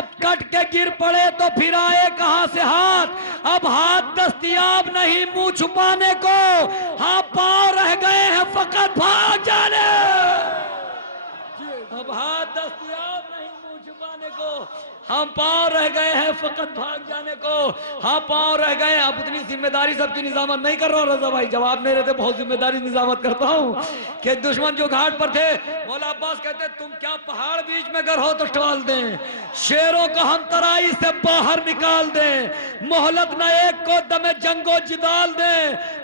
جب کٹ کے گر پڑے تو پھر آئے کہاں سے ہاتھ، اب ہاتھ دستیاب نہیں منہ چھپانے کو، ہاں پاؤں رہ گئے ہیں فقط بھاگ جانے، اب ہاتھ دستیاب نہیں منہ چھپانے کو، ہم پاؤں رہ گئے ہیں فقط بھاگ جانے کو، ہاں پاؤں رہ گئے ہیں۔ اب اتنی ذمہ داری سب کی نظامت نہیں کر رہا ہوں رضا بھائی، جواب نہیں رہتے، بہت ذمہ داری نظامت کرتا ہوں کہ دشمن جو گھاٹ پر تھے مولا عباس کہتے تم کیا پہاڑ بیچ میں گر ہو تو ٹال دیں، شیروں کو ہم ترائی سے باہر نکال دیں، مہلت نہ ایک کو دم جنگ و جدال دیں،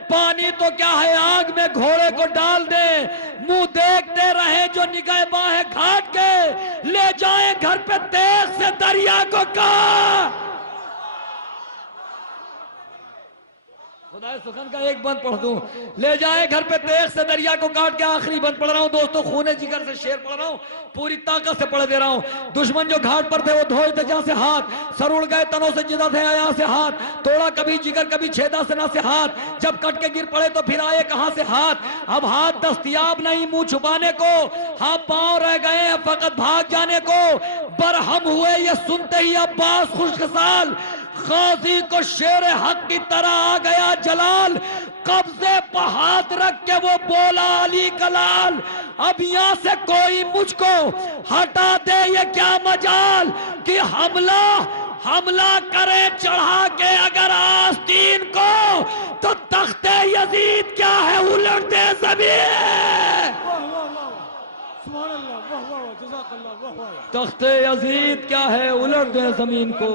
پانی تو کیا ہے آگ میں گھوڑے کو ڈال دیں، منہ دیکھتے رہے جو نگہ باں ہے گھاٹ کے، لے جائیں گھر پہ تیز سے دریا کو کہاں۔ خدای سخن کا ایک بند پڑھ دوں، لے جائیں گھر پہ تیز سے دریا کو کاٹ کے، آخری بند پڑھ رہا ہوں دوستو، خونے جگر سے شعر پڑھ رہا ہوں، پوری طاقت سے پڑھ دے رہا ہوں۔ دشمن جو گھاٹ پر تھے وہ دھوئے تھے جہاں سے ہاتھ، سر اڑ گئے تنوں سے جدا تھے آیا سے ہاتھ، توڑا کبھی جگر کبھی چھیدا سنا سے ہاتھ، جب کٹ کے گر پڑے تو پھر آئے کہاں سے ہاتھ، اب ہاتھ دستیاب نہیں منہ چھپانے کو، ہاں پاؤں رہ گئے ہیں فقط بھاگ جانے کو، برہم ہوئے یہ سنتے ہی عباس خوش خصال، غازی کو شیر حق کی طرح آ گیا جلال، قبضے پہ ہاتھ رکھ کے وہ بولا علی کلال، اب یہاں سے کوئی مجھ کو ہٹا دے یہ کیا مجال، کہ حملہ کرے چڑھا کے اگر آستین کو، تو تخت یزید کیا ہے الٹ دے زمین، تخت یزید کیا ہے الٹ دے زمین کو۔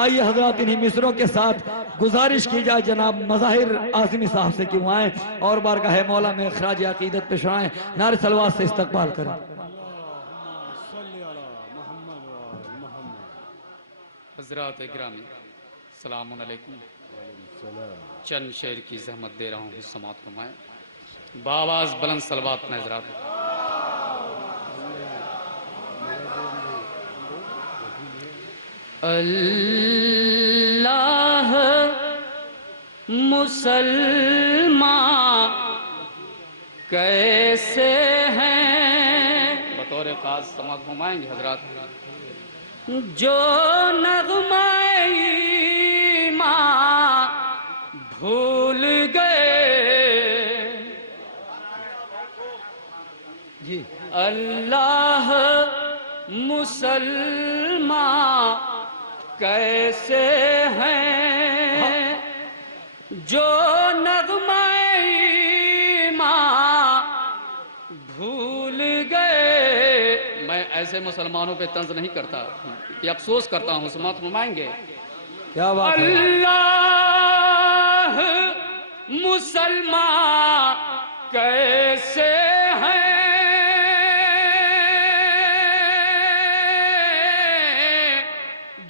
آئیے حضرات انہی مصروں کے ساتھ گزارش کی جائے جناب مظاہر اعظمی صاحب سے کہ وہ آئیں اور بارگاہ مولا میں اخراج عقیدت پیش آئیں، نعرہ صلوات سے استقبال کریں۔ حضرات اکرامی السلام علیکم، چند شعر کی زحمت دے رہا ہوں، سماعت فرمائیں، بآواز بلند صلوات میں حضرات۔ اللہ مسلمان کیسے ہیں، بطور خاص سماعت فرمائیں گے حضرات، جو نغمہ ایمان بھول گئے، جی اللہ مسلمان کیسے ہیں، جو نغمہ ایمان بھول گئے۔ میں ایسے مسلمانوں پہ طنز نہیں کرتا، یہ افسوس کرتا ہوں، سماعت فرمائیں گے، کیا بات ہے، اللہ مسلمان کیسے ہیں،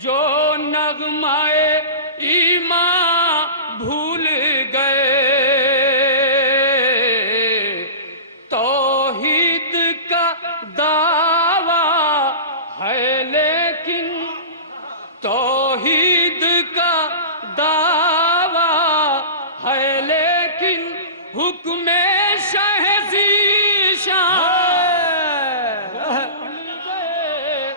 جو نغمہ ایمان بھول گئے، توحید کا دعویٰ ہے لیکن، توحید کا دعویٰ ہے لیکن، حکم شہ ذیشان بھول گئے،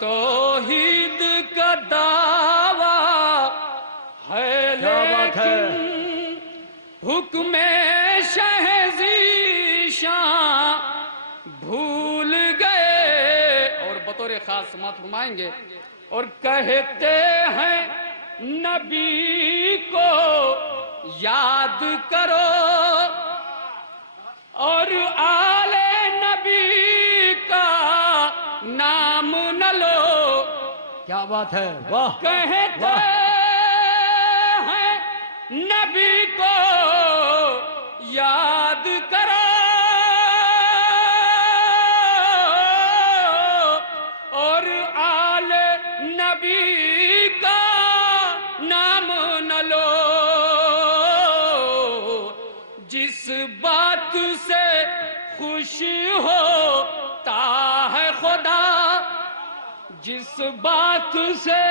توحید کا دعویٰ ہے لیکن، حکم شہ ذیشان بھول گئے۔ اور بطور خاص سماعت فرمائیں گے، اور کہتے ہیں نبی کو یاد کرو، اور آل نبی کا نام نہ لو، کیا بات ہے، واہ کہتے ہیں نبی کو یاد کرو، اور آل نبی کا نام نہ لو، جس بات سے خوش ہوتا ہے خدا، جس بات سے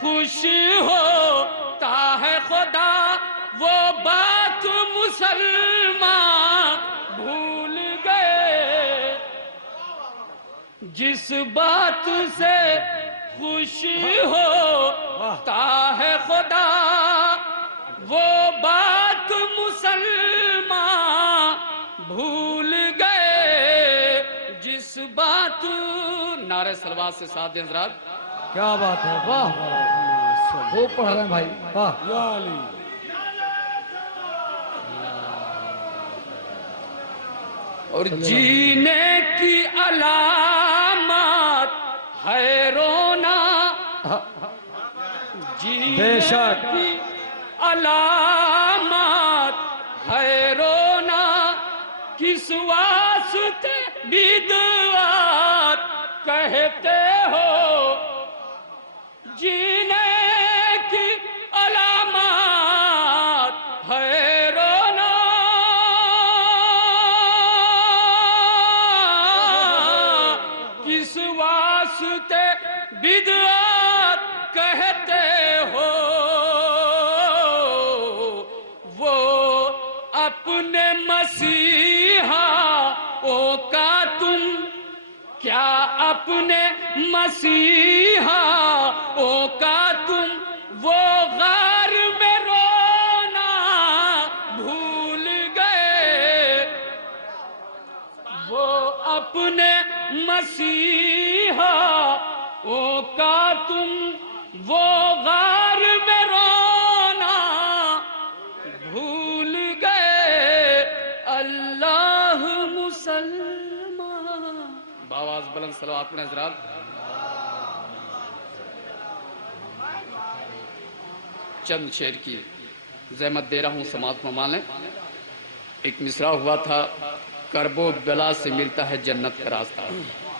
خوش ہوتا ہے خدا، وہ بات مسلمان بھول گئے، جس بات سے خوش ہوتا ہے خدا وہ بات مسلمان بھول گئے جس بات نعرہ صلوات سے ساتھ دیں حضرات کیا بات ہے واہ وہ پڑھ رہے ہیں بھائی واہ یا علی اور جینے کی علامات ہے رونا بے شک کی علامات ہے رونا کس واسطے بدعات کہتے ہو جینے کی علامات ہے رونا کس واسطے بدعات کہتے ہو وہ اپنے مسیحا کا تم کیا اپنے مسیحا کا تم وہ غار میں رونا بھول گئے وہ اپنے مسیحا کا تم وہ غار میں رونا بھول گئے اللہ مسلمان باواز بلند صلوات اپنے حضرات چند شعر کی زحمت دے رہا ہوں سماعت فرما لیں ایک مصرع ہوا تھا کرب و بلا سے ملتا ہے جنت کا راستہ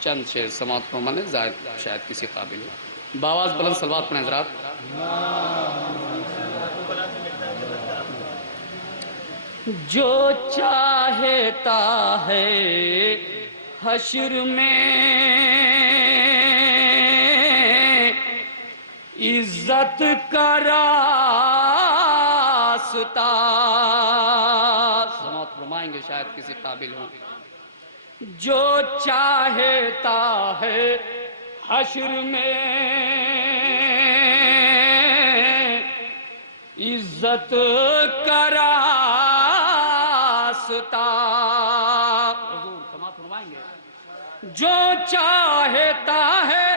چند شعر سماعت فرما لیں شاید کسی قابل ہو باواز بلند صلوات اپنے حضرات جو چاہتا ہے حشر میں عزت کا راستہ سماعت فرمائیں گے شاید کسی قابل ہوں جو چاہتا ہے حشر میں عزت کا راستہ سماعت فرمائیں گے جو چاہتا ہے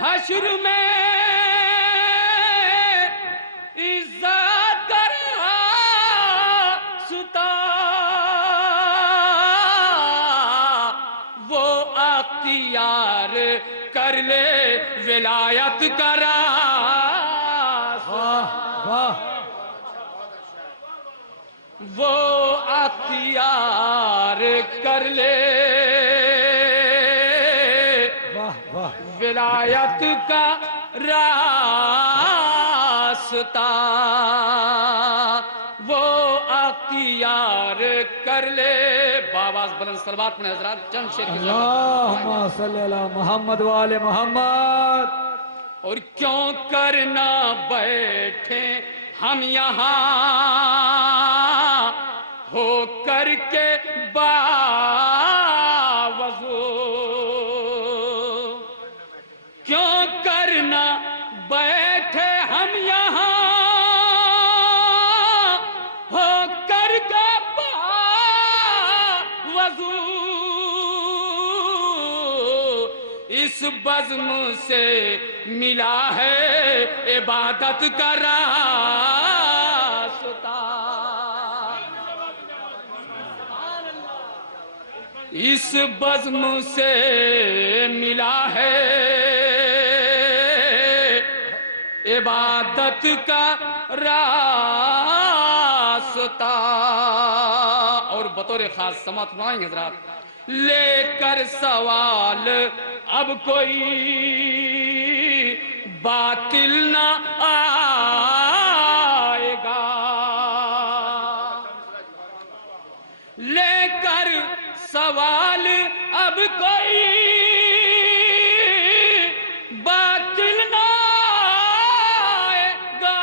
حشر میں عزت کا راستہ وہ اختیار کر لے ولایت کا راستہ واہ وہ اختیار کر لے واہ واہ ولایت کا راستہ وہ اختیار کر لے باواز بلند صلوات اپنے حضرات چند شعر کی اللہم صلی اللہ محمد وآل محمد اور کیوں کرنا بیٹھے ہم یہاں ہو کر کے باوضو کیوں کرنا بیٹھے ہم یہاں ہو کر کے باوضو اس بزم سے ملا ہے عبادت کا راستہ اس بزم سے ملا ہے عبادت کا راستہ اور بطور خاص سماعت فرمائیں حضرات لے کر سوال اب کوئی باطل نہ آئے گا لے کر سوال اب کوئی باطل نہ آئے گا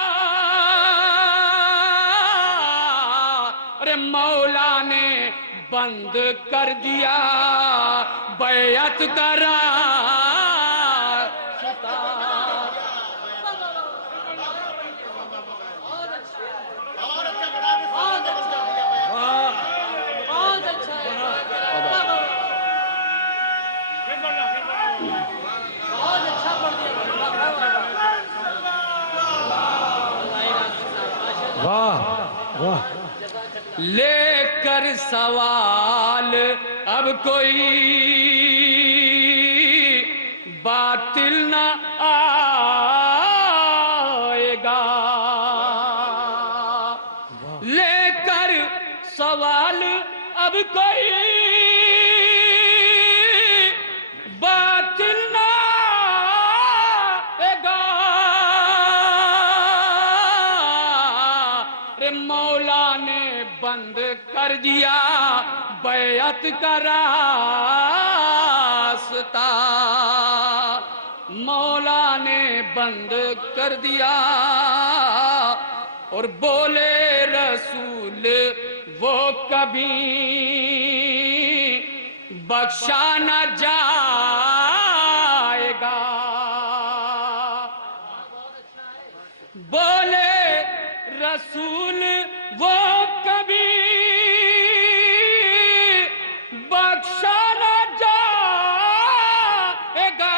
ارے مولا نے بند کر دیا بیعت کا راستہ واہ واہ لے کر سوال اب کوئی باطل نہ آئے گا لے کر سوال اب کوئی باطل نہ آئے گا رے مولا نے بند کر دیا بیعت کا راستہ مولا نے بند کر دیا اور بولے رسول وہ کبھی بخشا نہ جائے گا بولے رسول وہ کبھی بخشا نہ جائے گا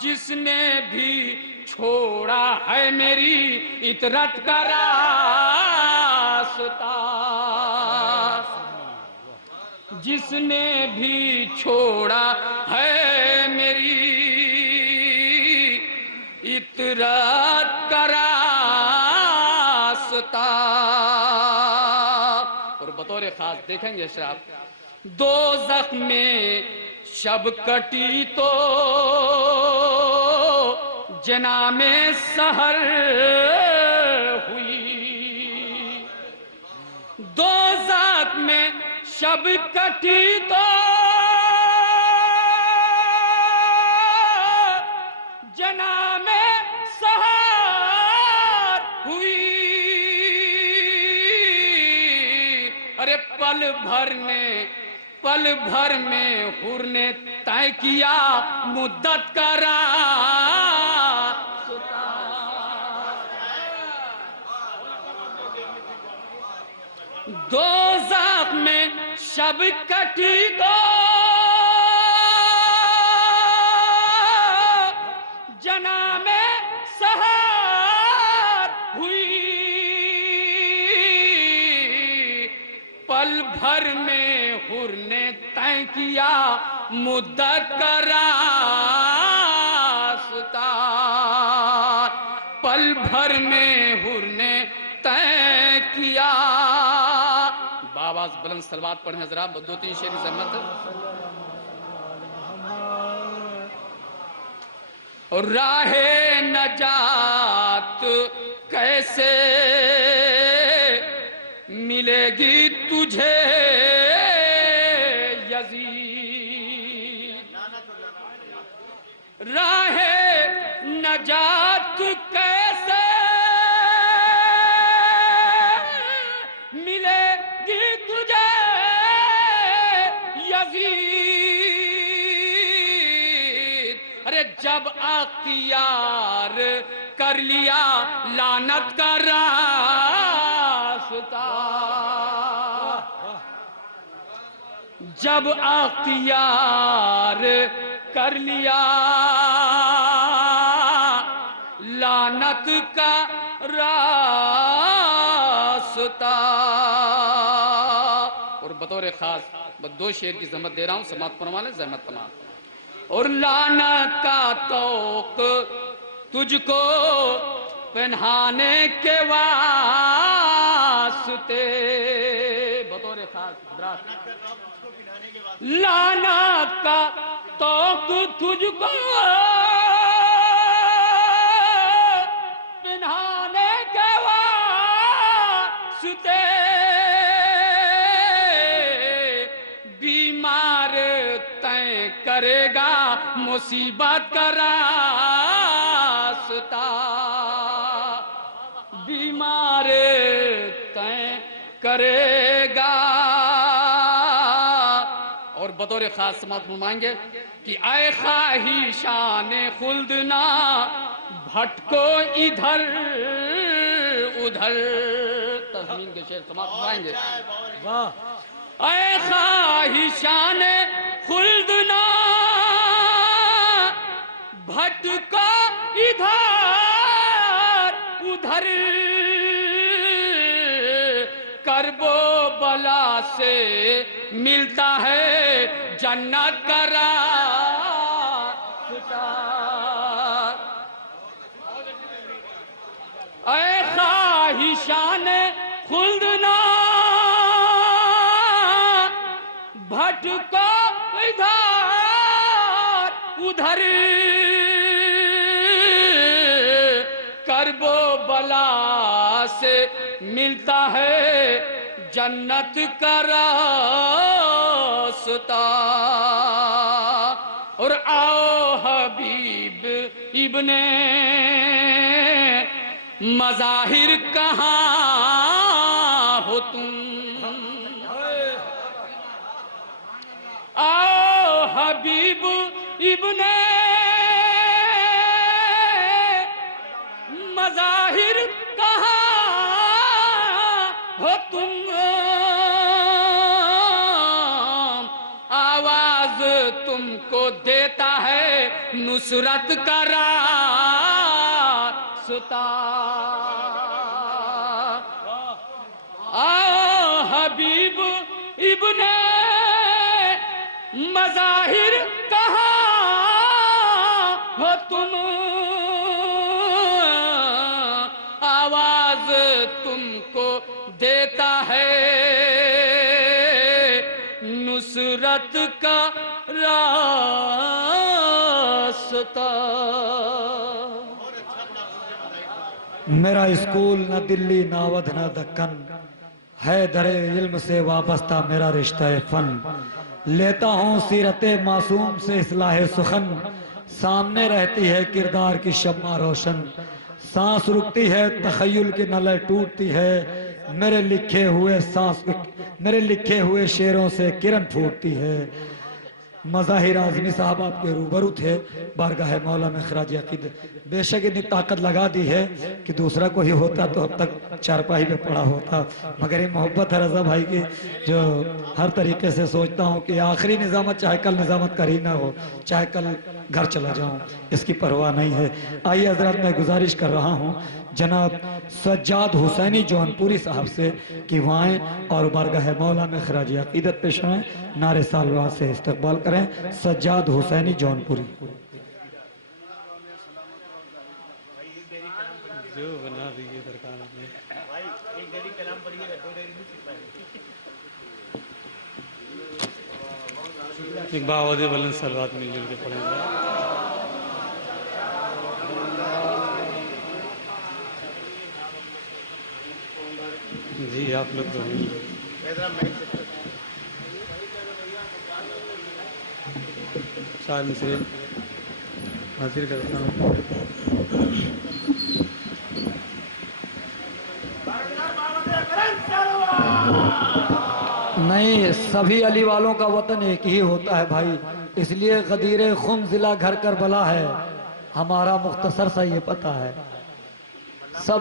جس نے بھی چھوڑا ہے میری اطرت کا راستہ جس نے بھی چھوڑا ہے میری اطرت کا راستہ اور بطور خاص دیکھیں گے شراب دوزخ میں شب کٹی تو جنا میں سحر ہوئی دوزخ میں شب کٹی تو جنا میں سحر ہوئی ارے پل بھر میں حور نے طے کیا مدت کا راستہ دوزخ میں شب کٹی تو جنا میں سحر ہوئی پل بھر میں حور نے طے کیا مدت کا راستہ پل بھر میں حور نے طے کیا باواز بلند صلوات پڑھیں حضرات دو تین شعر کی زحمت اور راہ نجات کیسے ملے گی تجھے یزید راہ نجات کیسے ملے گی تجھے یزید ارے جب اختیار کر لیا لعنت کا راستہ جب اختیار کر لیا لعنت کا راستہ اور بطور خاص دو شعر کی زحمت دے رہا ہوں سماعت فرمائیں زحمت تمام اور لعنت کا توق تجھ کو پہنانے کے واسطے بطور خاص لعنت کا توق تجھ کو پہنانے کے واسطے بیمار طے کرے گا مصیبت کا راستہ بیمار طے کرے گا اور بطور خاص سماعت فرمائیں کہ اے خواہی شان خلدنا بھٹکو ادھر ادھر. تضمین کے شعر سماعت فرمائیں گے. واہ اے خواہی شان خلدنا بھٹکو ادھر ادھر کرب و بلا سے ملتا ہے جنت کا راستہ. اے خواہشان خلدنا بھٹکو ادھر ادھر کرب و بلا سے ملتا ہے جنت کا راستہ. اور آؤ حبیب ابن مظاہر کہاں ہو تم. آؤ حبیب ابن مظاہر کہاں ہو تم. آواز تم کو دیتا ہے نصرت کا راستہ. آؤ حبیب ابن مظاہر کہاں ہو تم. آواز تم کو دیتا ہے نصرت کا راستہ. میرا اسکول نہ دلی نہ اودھ نہ دکن ہے در علم سے وابستہ میرا رشتہ فن. لیتا ہوں سیرت معصوم سے اصلاح سخن. سامنے رہتی ہے کردار کی شمع روشن. سانس رکتی ہے تخیل کی نلے ٹوٹتی ہے. میرے لکھے ہوئے شعروں سے کرن پھوٹتی ہے. مظاہر اعظمی صاحب آپ کے روبرو تھے بارگاہ مولا میں خراج عقیدت. بے شک اتنی طاقت لگا دی ہے کہ دوسرا کوئی ہوتا تو اب تک چارپائی پہ پڑا ہوتا. مگر یہ محبت ہے رضا بھائی کی جو ہر طریقے سے سوچتا ہوں کہ آخری نظامت چاہے کل نظامت کر ہی نہ ہو, چاہے کل گھر چلا جاؤں, اس کی پرواہ نہیں ہے. آئیے حضرات میں گزارش کر رہا ہوں جناب سجاد حسینی جونپوری صاحب سے کہ وائیں اور بارگاہ مولا میں خراج عقیدت پیش ہوئیں. نعرے سالوات سے استقبال کریں سجاد حسینی جونپوری. ایک باوضع بلند سلوات مل جل کے پڑھیں گے. جی آپ لوگ تو ہیں. چار مصرے حاضر کرتا ہوں. نہیں, سبھی علی والوں کا وطن ایک ہی ہوتا ہے بھائی, اس لیے غدیر خم ضلع گھر کربلا ہے. ہمارا مختصر سا یہ پتہ ہے سب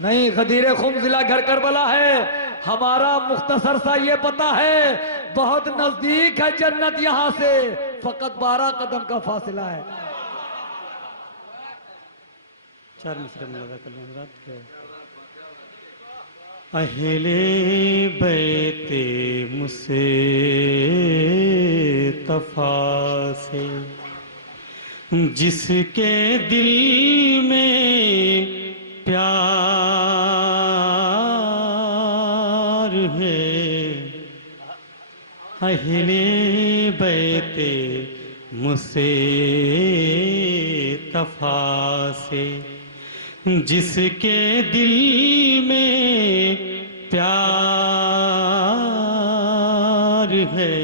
نہیں, غدیر خم ضلع گھر کربلا ہے. ہمارا مختصر سا یہ پتہ ہے بہت نزدیک ہے جنت یہاں سے, فقط 12 قدم کا فاصلہ ہے. چار مصرے میں لگا کر حضرات کے اہل بیت مصطفیٰ سے جس کے دل میں پیار ہے. اہل بیت مصطفیٰ سے جس کے دل میں پیار ہے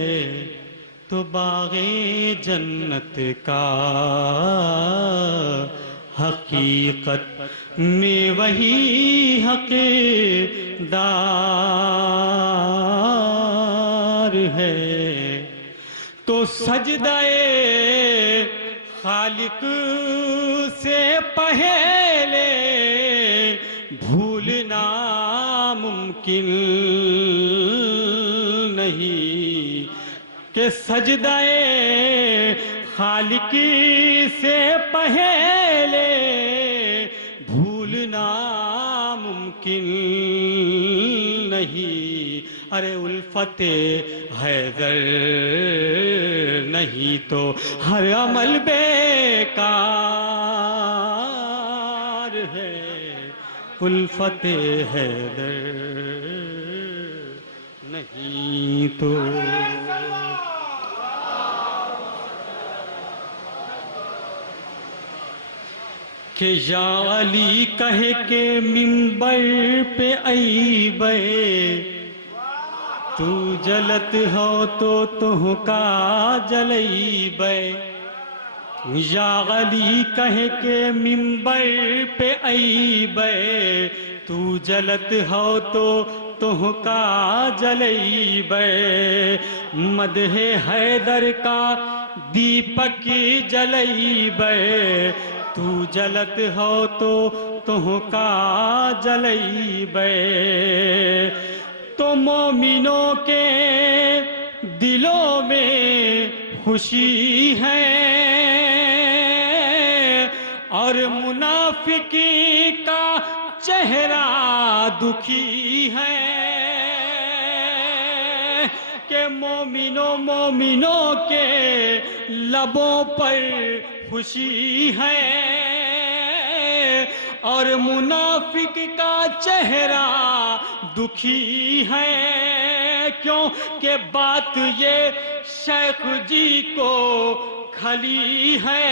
تو باغ جنت کا حقیقت میں وہی حقدار ہے. تو سجدہ خالق سے پہلے بھولنا ممکن نہیں کہ سجدہ خالق سے پہلے بھولنا ممکن نہیں. ارے الفت حیدر نہیں تو ہر عمل بیکار ہے. الفت حیدر نہیں تو کہ یا علی کہہ کے منبر پہ ایبے تو جلت ہو تو تہ کا جلیبے. یا علی کہہ کے منبر پہ ایبے تو جلت ہو تو تہ کا جلیبے. مدح حیدر کا دیپک جلیبے تو جلت ہو تو تہ کا جلیبے. تو مومنوں کے دلوں میں خوشی ہے اور منافقی کا چہرہ دکھی ہے. کہ مومنوں کے لبوں پر خوشی ہے اور منافق کا چہرہ دکھی ہے. کیوں کہ بات یہ شیخ جی کو کھلی ہے.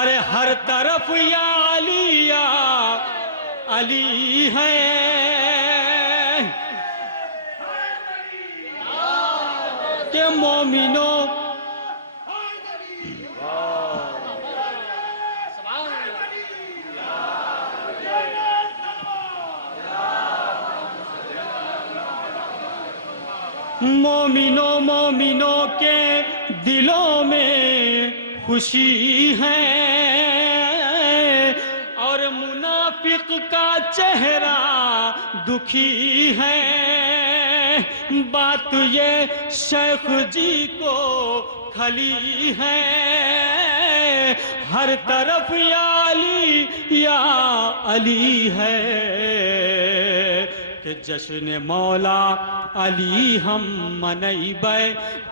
ارے ہر طرف یا علی ہے. کہ مومنوں مومنوں کے دلوں میں خوشی ہے اور منافق کا چہرہ دکھی ہے. بات یہ شیخ جی کو کھلی ہے. ہر طرف یا علی ہے. کہ جشن مولا علی ہم منیبے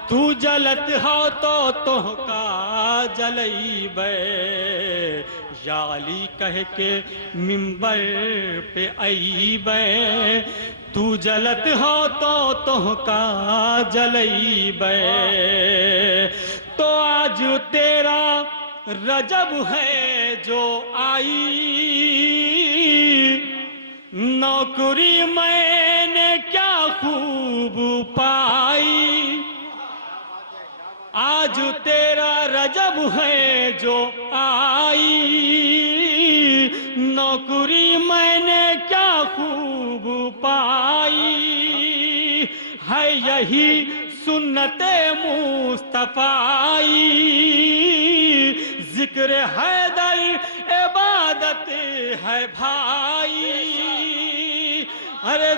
تو جلت ہو تو تہ کا جلیبے. یا علی کہہ کے منبر پہ ایبے تو جلت ہو تو تہ کا جلیبے. تو آج تیرا رجب ہے جو آئی نوکری میں نے کیا خوب پائی. آج تیرا رجب ہے جو آئی نوکری میں نے کیا خوب پائی. ہے یہی سنت مصطفی ذکر حیدر عبادت ہے بھائی. ارے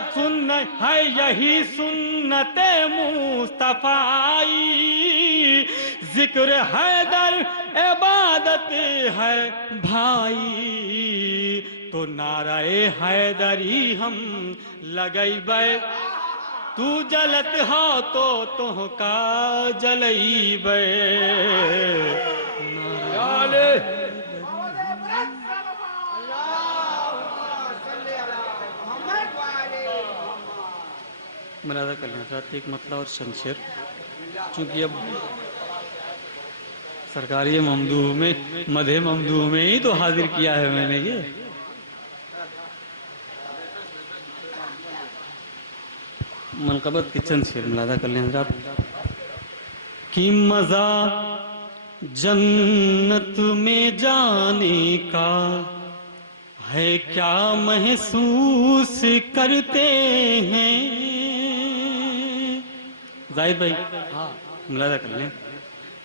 ہے یہی سنت مصطفی ذکر حیدر عبادت ہے بھائی. تو نعرہ حیدری ہم لگیبے تو جلت ہو تو تہ کا جلیبے. ملاحظہ کر لیں حضرات ایک مطلع اور چند شعر چونکہ اب سرکاری ممدوح میں مدح ممدوح میں ہی تو حاضر کیا ہے میں نے. یہ منقبت کے چند شعر ملاحظہ کر لیں حضرات. کہ مزہ جنت میں جانے کا ہے کیا محسوس کرتے ہیں زاہد بھائی ملاحظہ کر لیں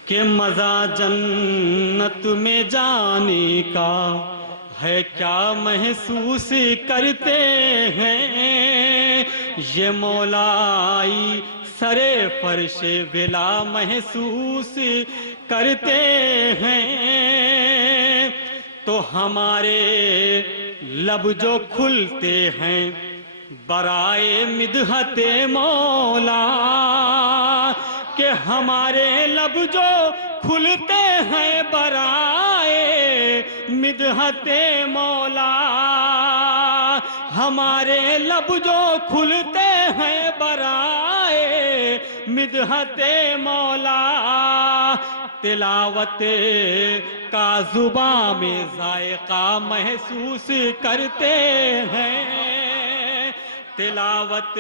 کہ مزہ جنت میں جانے کا ہے کیا محسوس کرتے ہیں یہ مولائی سرے فرش ولا محسوس کرتے ہیں تو ہمارے لب جو کھلتے ہیں برائے مدحت مولا کہ ہمارے لب جو کھلتے ہیں برائے مدحت مولا ہمارے لب جو کھلتے ہیں برائے مدحت مولا تلاوت کا زباں میں ذائقہ محسوس کرتے ہیں تلاوت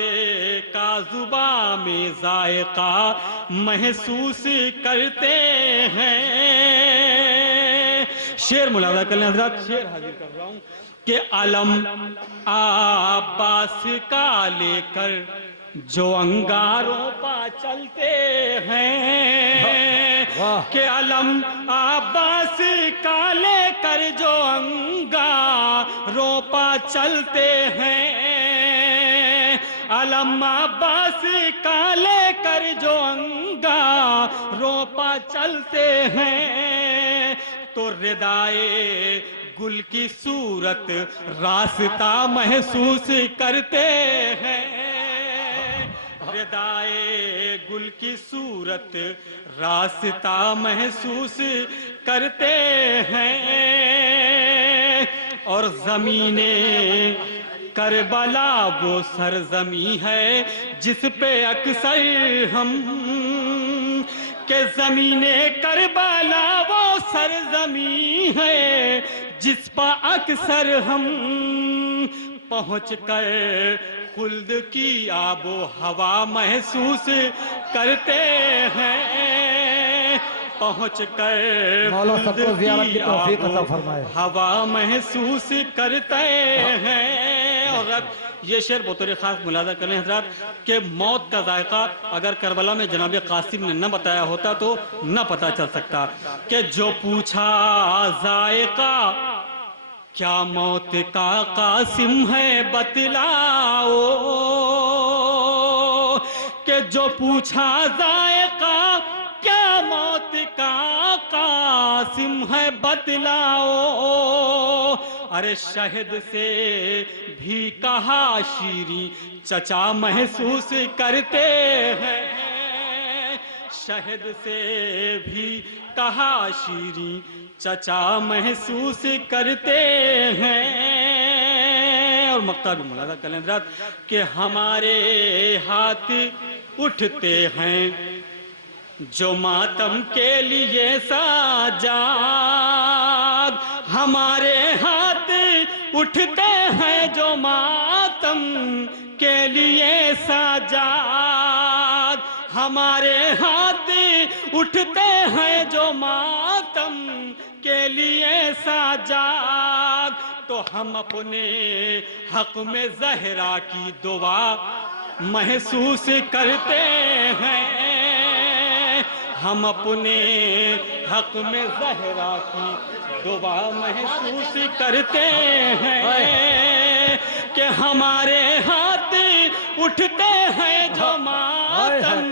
کا زباں میں ذائقہ محسوس کرتے ہیں شعر ملاحظہ کر لیں حضرات شعر حاضر کر رہا ہوں کہ علم عباس کا لے کر جو انگاروں پا چلتے ہیں کہ علم عباس کا لے کر جو انگاروں پا چلتے ہیں علم عباس کا لے کر جو انگاروں پا چلتے ہیں تو ردائے گل کی صورت راستہ محسوس کرتے ہیں ردائے گل کی صورت راستہ محسوس کرتے ہیں اور زمین کربلا وہ سرزمین ہے جس پہ اکثر ہم کہ زمین کربلا وہ سرزمین ہے جس پہ اکثر ہم پہنچ کر خلد کی آب و ہوا محسوس کرتے ہیں پہنچ کر خلد کی آب و ہوا محسوس کرتے ہیں اور اب یہ شعر بطور خاص ملاحظہ کریں حضرات کہ موت کا ذائقہ اگر کربلا میں جناب قاسم نے نہ بتایا ہوتا تو نہ پتا چل سکتا کہ جو پوچھا ذائقہ کیا موت کا قاسم ہے بتلاؤ کہ جو پوچھا ذائقہ کیا موت کا قاسم ہے بتلاؤ ارے شہد سے بھی کہا شیریں چچا محسوس کرتے ہیں شہد سے بھی کہا شیریں چچا محسوس کرتے ہیں اور مقطع بھی ملاحظہ کریں حضرات کہ ہمارے ہاتھ اٹھتے ہیں جو ماتم کے لیے ساجاد ہمارے ہاتھ اٹھتے ہیں جو ماتم کے لیے ساجاد ہمارے ہاتھ اٹھتے ہیں جو ماتم کے لیے ساجاد تو ہم اپنے حق میں زہرا کی دعا محسوس کرتے ہیں ہم اپنے حق میں زہرا کی دعا محسوس کرتے ہیں کہ ہمارے ہاتھ اٹھتے ہیں جو ماتم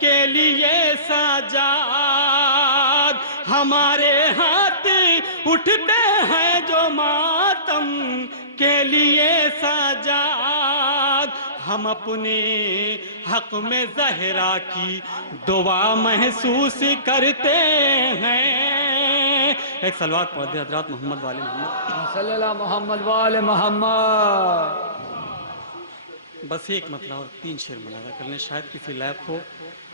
کے لیے ساجاد ہمارے ہاتھ اٹھتے ہیں جو ماتم کے لیے ساجاد ہم اپنے حق میں زہرا کی دعا محسوس کرتے ہیں ایک صلوات پڑھ دیں حضرات محمد والے محمد صلی اللہ محمد والے محمد بس ایک مطلب اور 3 شعر ملاحظہ کرنے شاید کسی لائق کو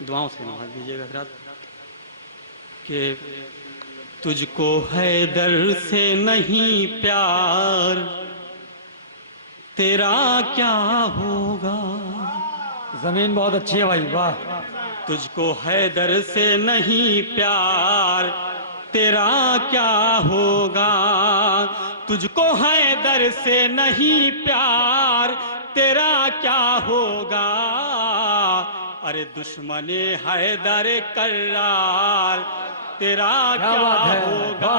دعاؤں سے نواز دیجیے گا حضرات کہ تجھ کو حیدر سے نہیں پیار تیرا کیا ہوگا زمین بہت اچھی ہے بھائی واہ تجھ کو حیدر سے نہیں پیار تیرا کیا ہوگا تجھ کو حیدر سے نہیں پیار تیرا کیا ہوگا ارے دشمن حیدر کرار تیرا کیا بات ہے؟ ہوگا،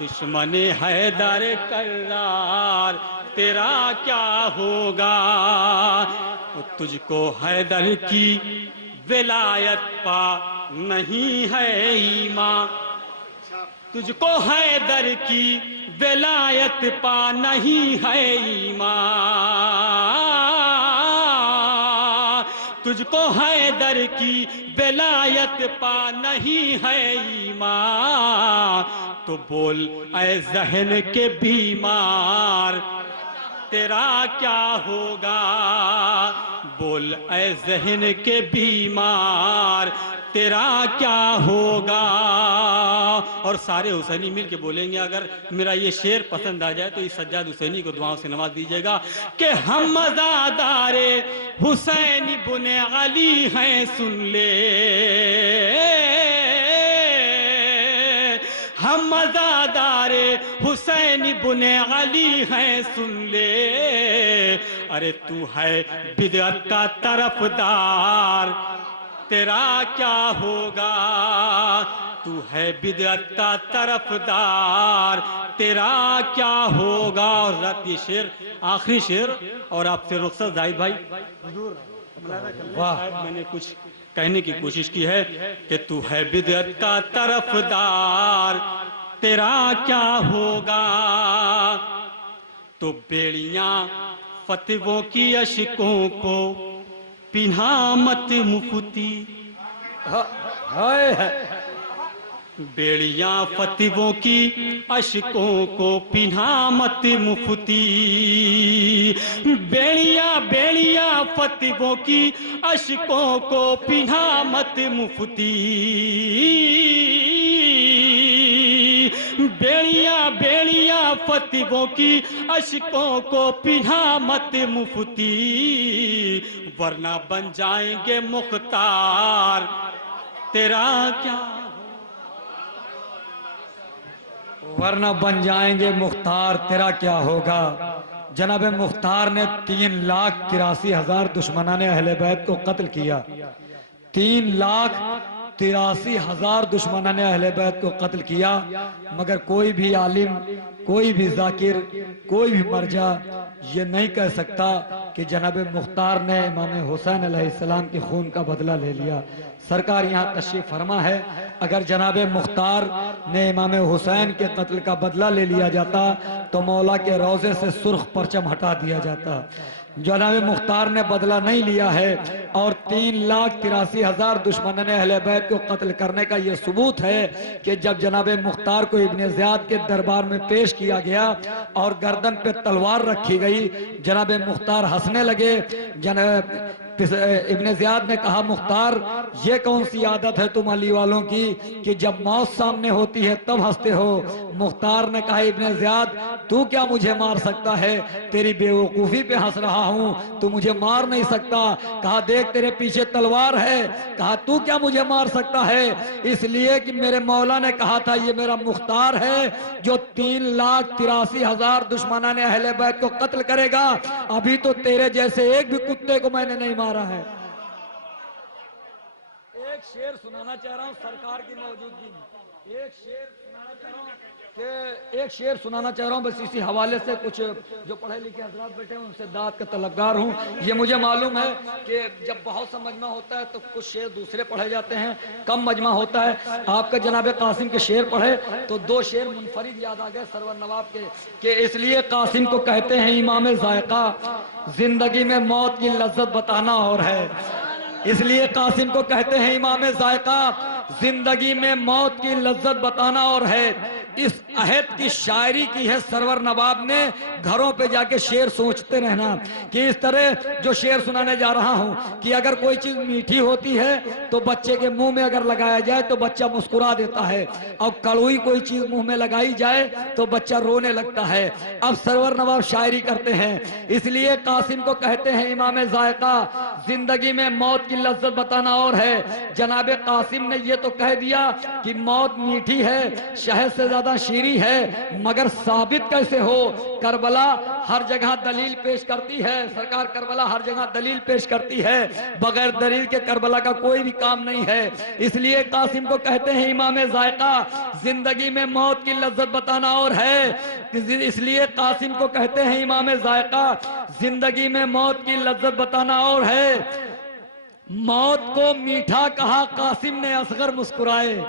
دشمن حیدر کرار تیرا کیا ہوگا، تجھ کو حیدر کی ولایت پا نہیں ہے ایمان، تجھ کو حیدر کی ولایت پا نہیں ہے ایمان، تجھ کو حیدر کی ولایت پا نہیں ہے ایمان، تو بول اے ذہن کے بیمار تیرا کیا ہوگا، بول اے ذہن کے بیمار تیرا کیا ہوگا۔ اور سارے حسینی مل کے بولیں گے، اگر میرا یہ شعر پسند آ جائے تو اس سجاد حسینی کو دعاؤں سے نواز دیجیے گا کہ ہم مزادار حسین بن علی ہیں سن لے، ہم مزادار حسین بن علی ہیں سن لے، ارے تو ہے بدعت کا طرفدار تیرا کیا ہوگا، تو ہے بدعت کا طرفدار تیرا کیا ہوگا۔ اور رات یہ شعر آخری شعر اور آپ سے رخصت زاہد بھائی، حضور شاید میں نے کچھ کہنے کی کوشش کی ہے کہ تو ہے بدعت کا طرفدار تیرا کیا ہوگا، تو بیڑیاں فتووں کی اشکوں کو پنہا مت مفتی، بیڑیاں فتووں کی اشکوں کو پنہا مت مفتی، بیڑیاں فتووں کی اشکوں کو پنہا مت مفتی، بیڑیاں فتووں کی اشکوں کو پنہا مت مفتی، ورنہ بن جائیں گے مختار تیرا کیا، ورنہ بن جائیں گے مختار تیرا کیا ہوگا۔ جناب مختار نے 3,83,000 دشمنان اہل بیت کو قتل کیا، 3,83,000 دشمنان اہل بیت کو قتل کیا، مگر کوئی بھی عالم، کوئی بھی ذاکر، کوئی بھی مرجع یہ نہیں کہہ سکتا کہ جناب مختار نے امام حسین علیہ السلام کے خون کا بدلہ لے لیا۔ سرکار یہاں تشریف فرما ہے، اگر جناب مختار نے امام حسین کے قتل کا بدلہ لے لیا جاتا تو مولا کے روضے سے سرخ پرچم ہٹا دیا جاتا۔ جناب مختار نے بدلہ نہیں لیا ہے، اور 3,83,000 دشمنان اہل بیت کو قتل کرنے کا یہ ثبوت ہے کہ جب جناب مختار کو ابن زیاد کے دربار میں پیش کیا گیا اور گردن پہ تلوار رکھی گئی، جناب مختار ہنسنے لگے۔ ابن زیاد نے کہا مختار یہ کون سی عادت ہے تم علی والوں کی کہ جب موت سامنے ہوتی ہے تب ہنستے ہو۔ مختار نے کہا ابن زیاد تو کیا مجھے مار سکتا ہے، تیری بے وقوفی پہ ہنس رہا ہوں، تو مجھے مار نہیں سکتا۔ کہا دیکھ تیرے پیچھے تلوار ہے، کہا تو کیا مجھے مار سکتا ہے، اس لیے کہ میرے مولا نے کہا تھا یہ میرا مختار ہے جو 3,83,000 دشمنان اہل بیت کو قتل کرے گا، ابھی تو تیرے جیسے ایک بھی کتے کو میں نے نہیں مارا ہے۔ ایک شعر سنانا چاہ رہا ہوں سرکار کی موجودگی میں، ایک شعر سنانا چاہ رہا ہوں بس اسی حوالے سے کچھ جو پڑھے لکھے حضرات بیٹھے ہیں ان سے داد کا طلبگار ہوں۔ یہ مجھے معلوم ہے کہ جب بہت سا مجمع ہوتا ہے تو کچھ شعر دوسرے پڑھے جاتے ہیں، کم مجمع ہوتا ہے۔ آپ کا جناب قاسم کے شعر پڑھے تو 2 شعر منفرد یاد آ گئے سرور نواب کے، کہ اس لیے قاسم کو کہتے ہیں امام ذائقہ، زندگی میں موت کی لذت بتانا اور ہے، اس لیے قاسم کو کہتے ہیں امام ذائقہ، زندگی میں موت کی لذت بتانا اور ہے۔ اس عہد کی شاعری کی ہے سرور نواب نے، گھروں پہ جا کے شعر سوچتے رہنا کہ اس طرح جو شعر سنانے جا رہا ہوں کہ اگر کوئی چیز میٹھی ہوتی ہے تو بچے کے منہ میں اگر لگایا جائے تو بچہ مسکرا دیتا ہے، اور کڑوئی کوئی چیز منہ میں لگائی جائے تو بچہ رونے لگتا ہے۔ اب سرور نواب شاعری کرتے ہیں، اس لیے قاسم کو کہتے ہیں امام ذائقہ، زندگی میں موت کی لذت بتانا اور ہے۔ جناب قاسم نے یہ تو کہہ دیا کہ موت میٹھی ہے، شہد سے زیادہ شیریں گیری ہے مگر ثابت کیسے ہو؟ کربلا ہر جگہ دلیل پیش کرتی ہے، سرکار کربلا ہر جگہ دلیل پیش کرتی ہے، بغیر دلیل کے کربلا کا کوئی بھی کام نہیں ہے۔ اس لیے قاسم کو کہتے ہیں امام ذائقہ، زندگی میں موت کی لذت بتانا اور ہے، اس لیے قاسم کو کہتے ہیں امام ذائقہ، زندگی میں موت کی لذت بتانا اور ہے۔ موت کو میٹھا کہا قاسم نے اصغر مسکرائے۔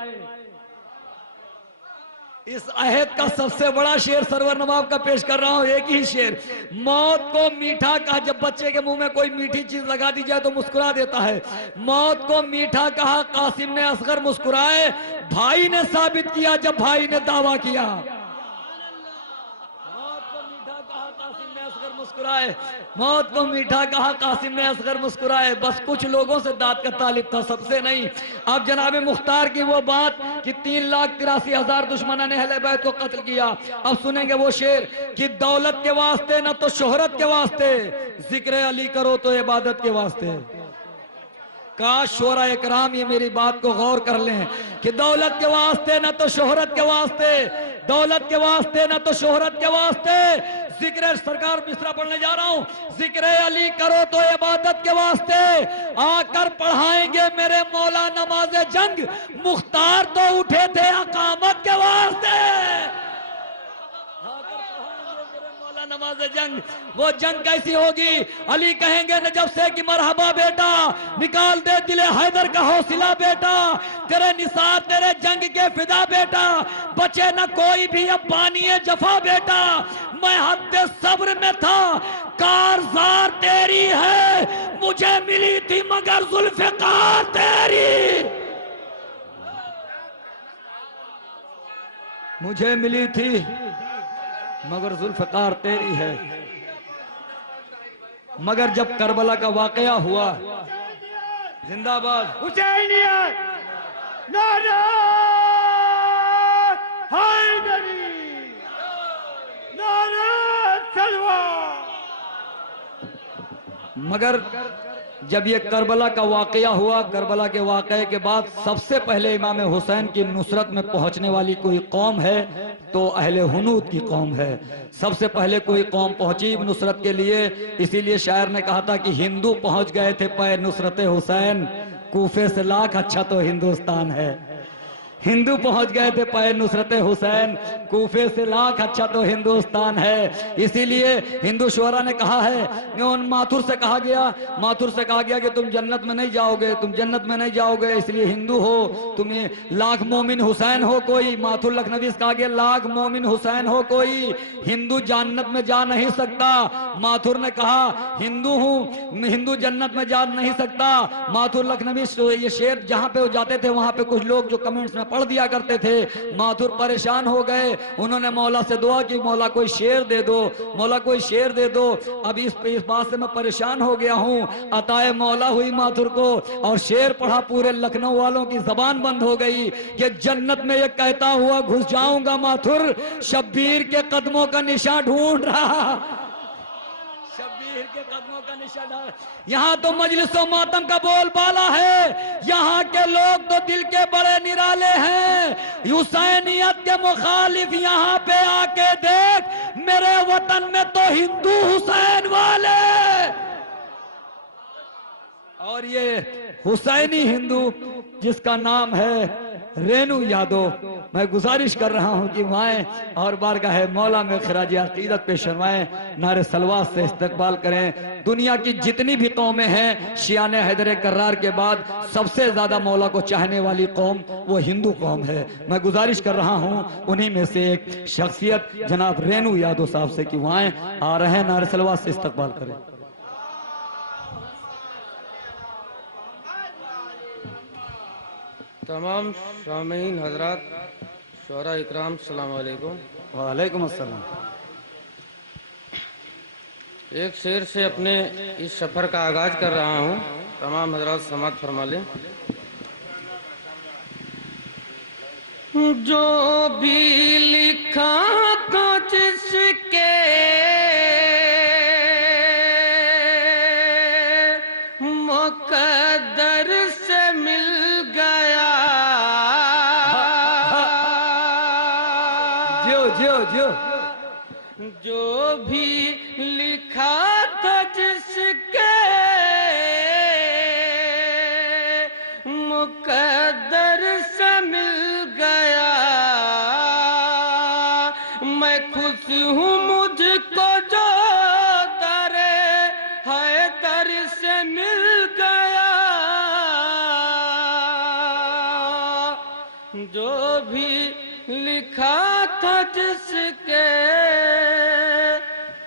اس عہد کا سب سے بڑا شعر سرور نواب کا پیش کر رہا ہوں، ایک ہی شعر۔ موت کو میٹھا کہا، جب بچے کے منہ میں کوئی میٹھی چیز لگا دی جائے تو مسکرا دیتا ہے، موت کو میٹھا کہا قاسم نے اصغر مسکرائے، بھائی نے ثابت کیا جب بھائی نے دعویٰ کیا۔ موت کو میٹھا کہا قاسم نے اصغر مسکرائے، بس کچھ لوگوں سے داد کا طالب تھا، سب سے نہیں۔ اب جناب مختار کی وہ بات کہ 3,83,000 دشمنان نے اہل بیت کو قتل کیا، اب سنیں گے وہ شعر کہ دولت کے واسطے نہ تو شہرت کے واسطے، ذکر علی کرو تو عبادت کے واسطے۔ کاش شورا اکرام یہ میری بات کو غور کر لیں کہ دولت کے واسطے نہ تو شہرت کے واسطے، دولت کے واسطے نہ تو شہرت کے واسطے، ذکر سرکار مصرع پڑھنے جا رہا ہوں، ذکر علی کرو تو عبادت کے واسطے، آ کر پڑھائیں گے میرے مولا نماز جنگ، مختار تو اٹھے تھے اقامت کے واسطے۔ نماز جنگ، وہ جنگ کیسی ہوگی؟ علی کہیں گے نجف سے کہ مرحبا بیٹا، نکال دے دل حیدر کا حوصلہ بیٹا، تیرے نثار تیرے جنگ کے فدا بیٹا، بچے نہ کوئی بھی اب بانی جفا بیٹا، میں حد صبر میں تھا کارزار تیری ہے، مجھے ملی تھی مگر ذوالفقار تیری، مجھے ملی تھی مگر ذوالفقار تیری ہے۔ مگر جب کربلا کا واقعہ ہوا، زندہ آباد حسینیت، نعرہ حیدری، نعرہ تلوار۔ مگر جب یہ کربلا کا واقعہ ہوا، کربلا کے واقعے کے بعد سب سے پہلے امام حسین کی نصرت میں پہنچنے والی کوئی قوم ہے تو اہل حنود کی قوم ہے۔ سب سے پہلے کوئی قوم پہنچی نصرت کے لیے، اسی لیے شاعر نے کہا تھا کہ ہندو پہنچ گئے تھے پے نصرت حسین، کوفے سے لاکھ اچھا تو ہندوستان ہے۔ ہندو پہنچ گئے تھے پے نصرت حسین، کوفے سے لاکھ اچھا تو ہندوستان ہے۔ اسی لیے ہندو شعراء نے کہا ہے، ماتھر سے کہا گیا کہ تم جنت میں نہیں جاؤ گے، تم جنت میں نہیں جاؤ گے، اس لیے ہندو ہو، تمہیں لاکھ مومن حسین ہو کوئی، ماتھر لکھنوی سے کہا گیا لاکھ مومن حسین ہو کوئی، ہندو جنت میں جا نہیں سکتا۔ ماتھر نے کہا ہندو ہوں، ہندو جنت میں جا نہیں سکتا۔ ماتھر لکھنوی یہ شعر جہاں پہ وہ جاتے تھے وہاں پہ کچھ لوگ جو کمنٹس میں پڑھ دیا کرتے تھے، ماتھر پریشان ہو گئے، انہوں نے مولا سے دعا کی مولا کوئی شعر دے دو، مولا کوئی شعر دے دو۔ اب اس بات سے میں پریشان ہو گیا ہوں، عطائے مولا ہوئی ماتھر کو اور شعر پڑھا، پورے لکھنؤ والوں کی زبان بند ہو گئی کہ جنت میں یہ کہتا ہوا گھس جاؤں گا ماتھر، شبیر کے قدموں کا نشان ڈھونڈ رہا، شبیر کے قدموں کا نشان ڈھونڈ رہا۔ یہاں تو مجلس و ماتم کا بول بالا ہے، یہاں کے لوگ تو دل کے بڑے نرالے ہیں، حسینیت کے مخالف یہاں پہ آ کے دیکھ، میرے وطن میں تو ہندو حسین والے، اور یہ حسینی ہندو جس کا نام ہے رینو یادو، میں گزارش کر رہا ہوں کہ وہاں اور بارگاہ مولا میں خراج عقیدت پیش فرمائیں، نعرہ صلوات سے استقبال کریں۔ دنیا کی جتنی بھی قومیں ہیں، شیعان حیدر کرار کے بعد سب سے زیادہ مولا کو چاہنے والی قوم وہ ہندو قوم ہے۔ میں گزارش کر رہا ہوں انہی میں سے ایک شخصیت جناب رینو یادو صاحب سے کہ وہاں آ رہے ہیں، نعرہ صلوات سے استقبال کریں۔ تمام سامعین حضرات، شعراء اکرام، السلام علیکم۔ وعلیکم السلام۔ ایک شعر سے اپنے اس سفر کا آغاز کر رہا ہوں، تمام حضرات سماعت فرما لیں۔ جو بھی لکھا تو جس کے مقدر سے مل گیا، مقدر سے مل گیا، میں خوش ہوں مجھ کو جو در حیدر سے مل گیا، جو بھی لکھا تھا جس کے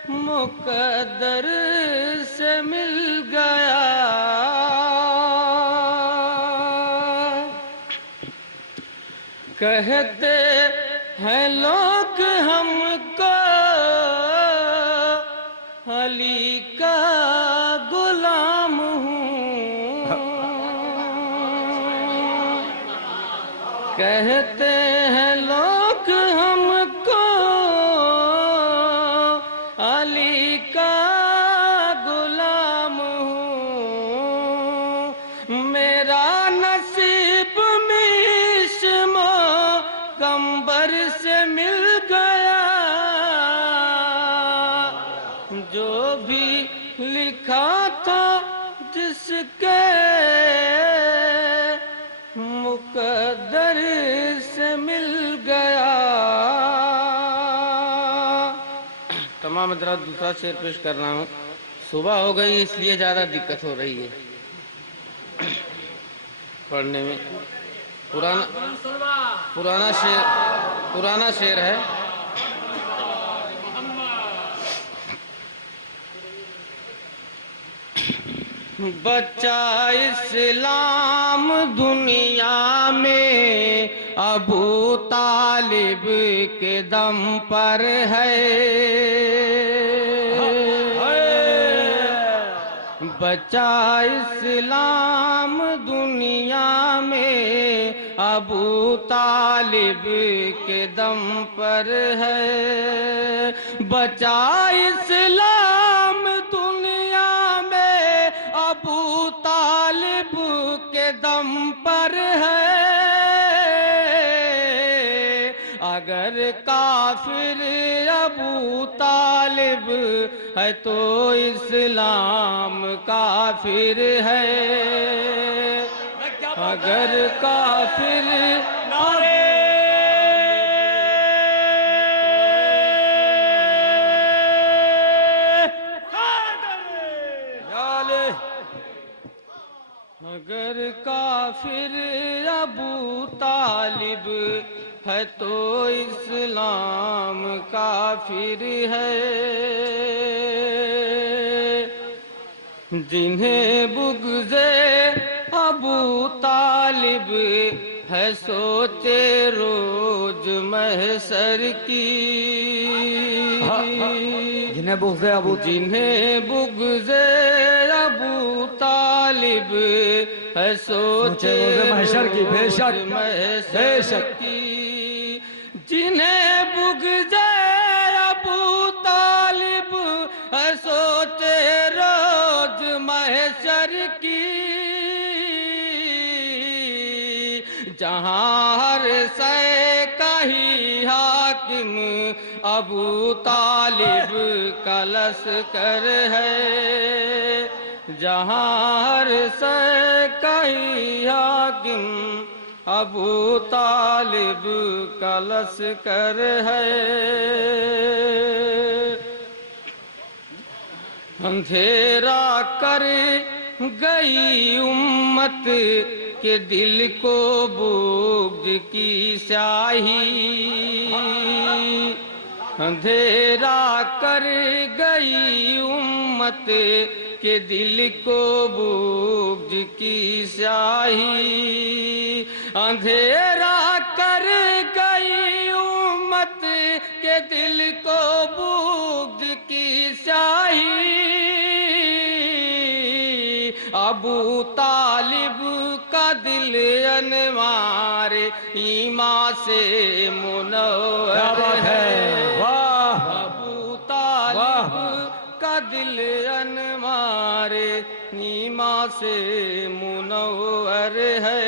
مقدر سے مل گیا۔ کہتے ہیں لوگ ہم کو علی کا غلام ہوں، کہتے ہیں لوگ ہم کو علی کا غلام ہوں، میرا نصیب میشم کمبر سے مل گیا، جو بھی لکھا تھا جس کے مقدر سے مل گیا۔ تمام حضرات دوسرا شعر پیش کر رہا ہوں۔ صبح ہو گئی اس لیے زیادہ دقت ہو رہی ہے پڑھنے میں۔ پرانا شعر ہے۔ بچہ اسلام دنیا میں ابو طالب کے دم پر ہے، بچہ اسلام دنیا میں ابو طالب کے دم پر ہے، بچہ اسلام دنیا میں ابو طالب کے دم پر ہے، اگر کافر ابو طالب ہے تو اسلام کافر ہے، اگر کافر اگر کافر ابو طالب ہے تو اسلام کافر ہے، جنہیں بغض ابو طالب ہے سوچے روز محشر کی، جنہیں بغض ابو ابو طالب ہے سوچے روز محشر کی، بے شک محشر کی، جنہیں بغض ابو طالب ہے سوچے روز محشر کی، جہاں ہر شے کا ہی حاکم ابو طالب کا لشکر ہے، جہاں ہر شے کا ہی حاکم ابو طالب کا لشکر ہے، اندھیرا کر گئی امت کے دل کو بغض کی سیاہی، اندھیرا کر گئی امت کے دل کو بغض کی سیاہی، اندھیرا کر گئی امت کے دل کو بغض کی سیاہی، ابو طالب کا دل انوار ایمان سے منور ہے، ابو طالب کا دل انوار ایمان سے منور ہے۔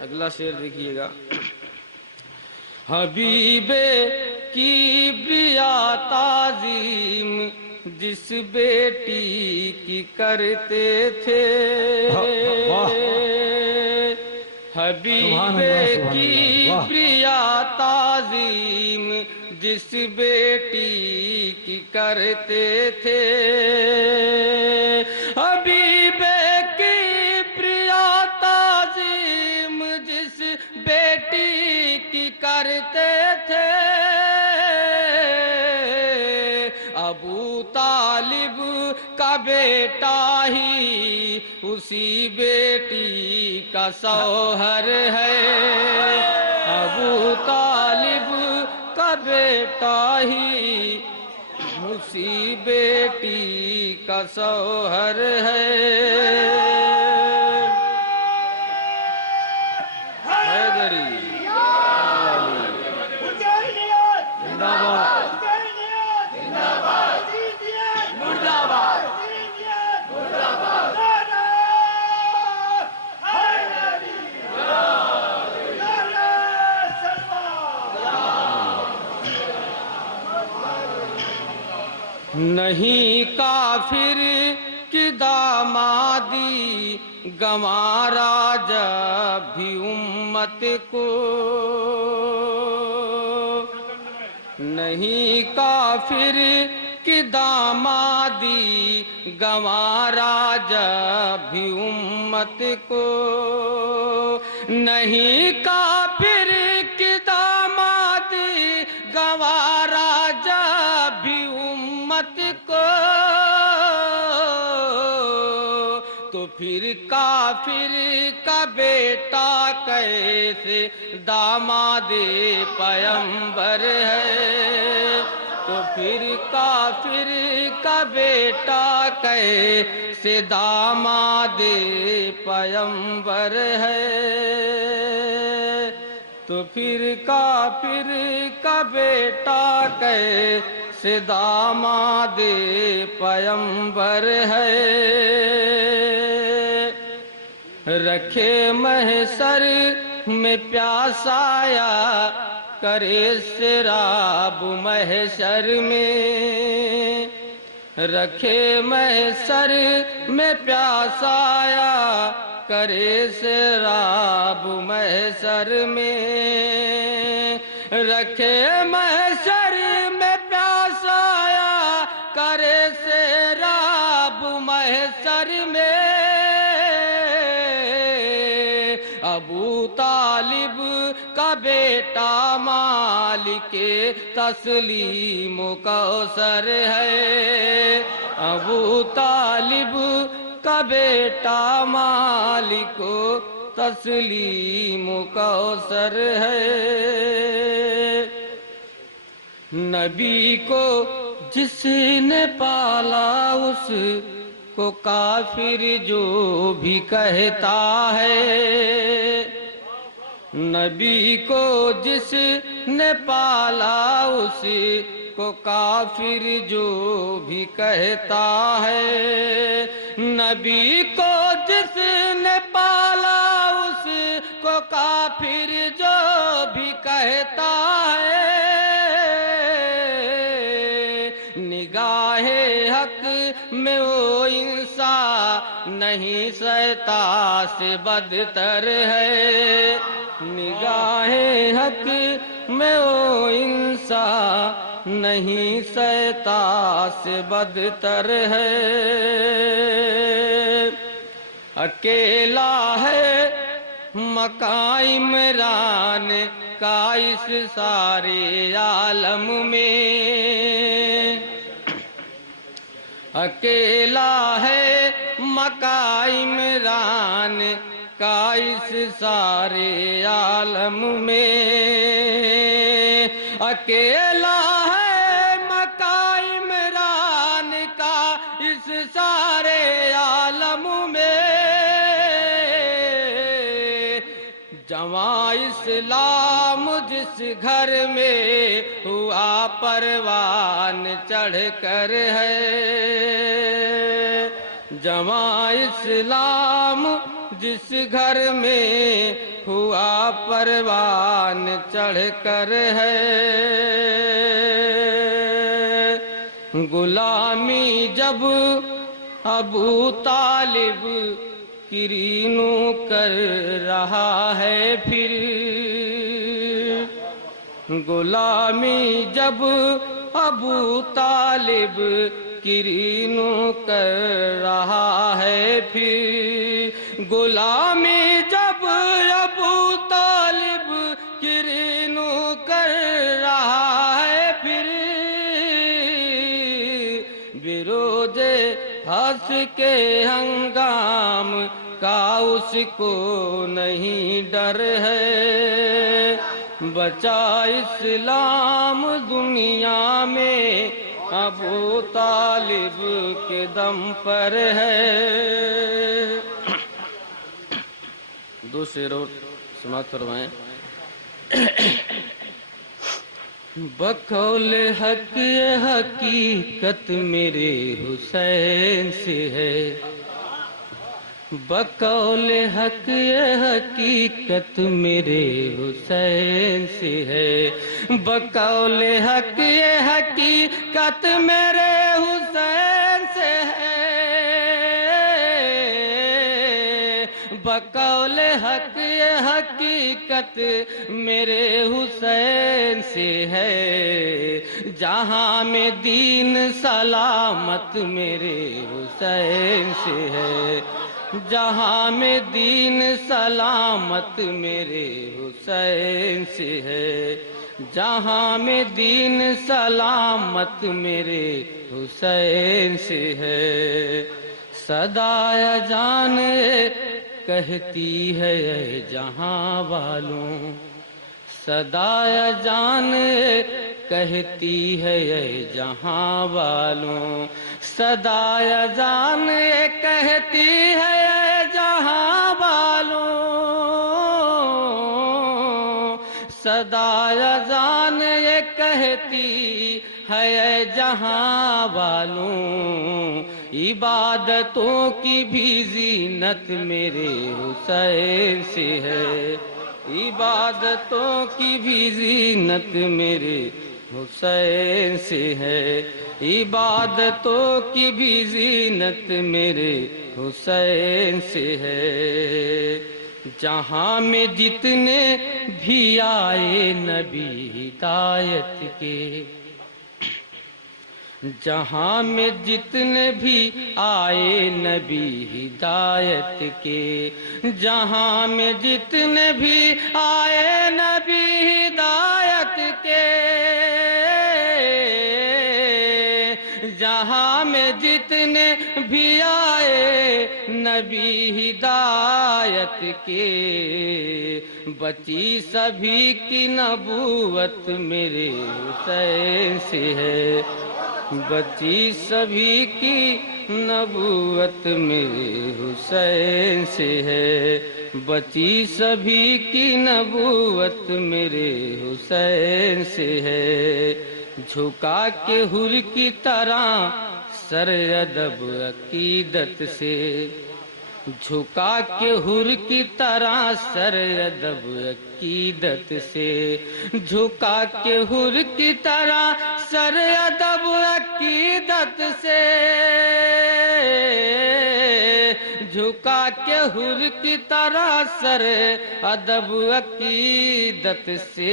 اگلا شعر دیکھیے گا۔ حبیب کبریا تعظیم جس بیٹی کی کرتے تھے، حبیبے کی پریا تعظیم جس بیٹی کی کرتے تھے، حبیبے کی پریا تعظیم جس بیٹی کی کرتے تھے، ابو طالب کا بیٹا ہی اسی بیٹی کا شوہر ہے، ابو طالب کا بیٹا ہی اسی بیٹی کا شوہر ہے۔ حیدری نہیں کافر کی دامادی گنوارا جب بھی امت کو، نہیں کافر کی دامادی گنوارا جب بھی امت کو، نہیں کافر کی دامادی گنوارا جب بھی امت کو، تو پھر کافر کا بیٹا کیسے داماد پیمبر ہے، تو پھر کافر کا بیٹا کیسے داماد پیمبر ہے، تو پھر کافر کا بیٹا کیسے داماد پیمبر ہے۔ رکھے محشر میں پیاسایا کرے سراب محشر میں، رکھے محشر میں پیاسایا کرے سراب محشر میں، رکھے محشر میں پیاسایا کرے سراب محشر میں، ابو طالب کا بیٹا مالک تسلیم و کوثر ہے، ابو طالب کا بیٹا مالک تسلیم و کوثر ہے۔ نبی کو جس نے پالا اس کو کافر جو بھی کہتا ہے، نبی کو جس نے پالا اس کو کافر جو بھی کہتا ہے، نبی کو جس نے پالا اس کو کافر جو بھی کہتا ہے، نگاہ حق میں وہ انسان نہیں شیطان سے بدتر ہے، نگاہ حق میں وہ انسان نہیں شیطان سے بدتر ہے۔ اکیلا ہے مقام عمران کا اس سارے عالم میں، اکیلا ہے مقام عمران کا اس سارے عالم میں، اکیلا ہے مقام عمران کا اس سارے عالم میں، جواں اسلام جس گھر میں ہوا پروان چڑھ کر ہے، جواں اسلام جس گھر میں ہوا پروان چڑھ کر ہے، غلامی جب ابو طالب کرینو کر رہا ہے پھر غلامی جب ابو طالب کرینو کر رہا ہے پھر غلامی جب ابو طالب کرینو کر رہا ہے پھر بروز حس کے ہنگام کا اس کو نہیں ڈر ہے بچا اسلام دنیا میں ابو طالب کے دم پر ہے. دو شعر اور سماعت فرمائیں. بقول حق یہ حقیقت میرے حسین سے ہے بقول حق یہ حقیقت میرے حسین سے ہے بقول حق یہ حقیقت میرے حسین سے ہے بقول حق یہ حقیقت میرے حسین سے ہے جہاں میں دین سلامت میرے حسین سے ہے جہاں میں دین سلامت میرے حسین سے ہے جہاں میں دین سلامت میرے حسین سے ہے صدائے جان کہتی ہے اے جہاں والوں صدائے جان کہتی ہے اے جہاں والوں صدائے جان کہتی ہے اے جہاں والوں صدائے جان یہ کہتی ہے اے جہاں والوں عبادتوں کی بھی زینت میرے حسین سے ہے عبادتوں کی بھی زینت میرے حسین سے ہے عبادتوں کی بھی زینت میرے حسین سے ہے جہاں میں جتنے بھی آئے نبی ہدایت کے جہاں میں جتنے بھی آئے نبی ہدایت کے جہاں میں جتنے بھی آئے نبی ہدایت کے جہاں میں جتنے بھی آئے نبی ہدایت کے بچی سبھی کی نبوت میرے حسین سے ہے بچی سبھی کی نبوت میرے حسین سے ہے بچی سبھی کی نبوت میرے حسین سے ہے جھکا کے حر کی طرح سر ادب عقیدت سے جھکا کے حر کی طرح سر ادب عقیدت سے جھکا کے حر کی طرح سر ادب عقیدت سے جھکا کے حر کی طرح سر ادب عقیدت سے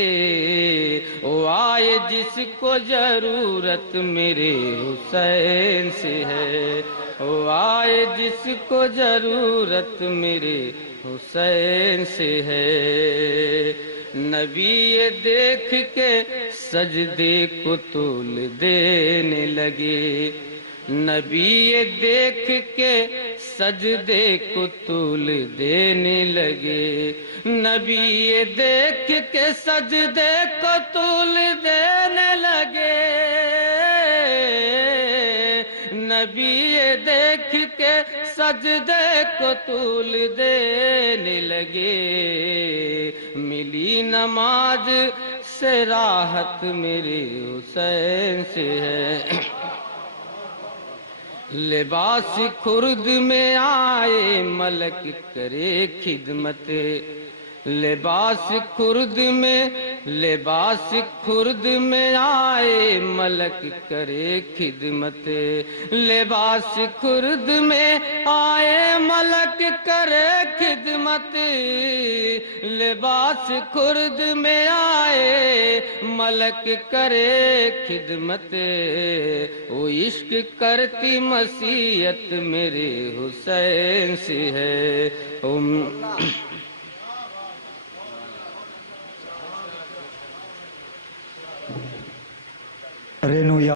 او آئے جس کو ضرورت میرے حسین سے ہے او آئے جس کو ضرورت میرے حسین سے ہے نبی یہ دیکھ کے سجدے کو طول دینے لگے نبی یہ دیکھ کے سجدے کو طول دینے لگے نبی یہ دیکھ کے سجدے کو طول دینے لگے نبی یہ دیکھ کے سجدے کو طول دینے لگے ملی نماز سے راحت میرے حسین سے ہے لباس خرد میں آئے ملک کرے خدمت لباس خرد میں آئے ملک کرے خدمت، لباس خرد میں آئے ملک کرے خدمت، لباس خرد میں آئے ملک کرے خدمت، وہ عشق کرتی مسیحت میرے حسین سے ہے۔ رینو یا